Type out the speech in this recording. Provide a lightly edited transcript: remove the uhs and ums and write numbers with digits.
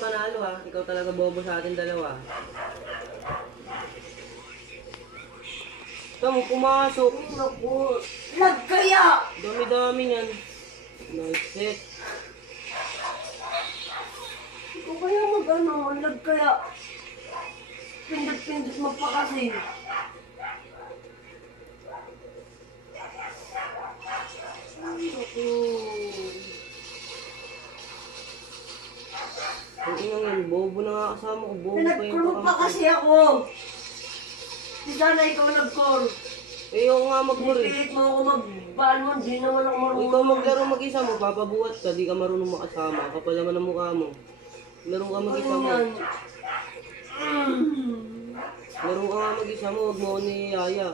panalo ha. Ikaw talaga bobo sa atin dalawa. Ito mo pumasok. Naku, lag kaya! Dami-dami yan. Nice set. Ikaw kaya mag-ano, lag kaya? Pindot-pindot mo pa kasi. Naku. Ang inang yan, bobo na nga kasama ko. Bobo pa yung Pinagkulong pa kakampi. kasi ako. Di sana ikaw nag-call. Eh, yung nga magmuri. Pipilit mo ako mag-ban mo, di naman ako Kung marunong. ikaw maglaro mag-isa mo, papabuhat ka, di ka marunong makasama. Kapal naman ang mukha mo. Laro ka mag-isa Ano mo. yan? Laro ka nga mag-isa mo, huwag mo ako niyaya.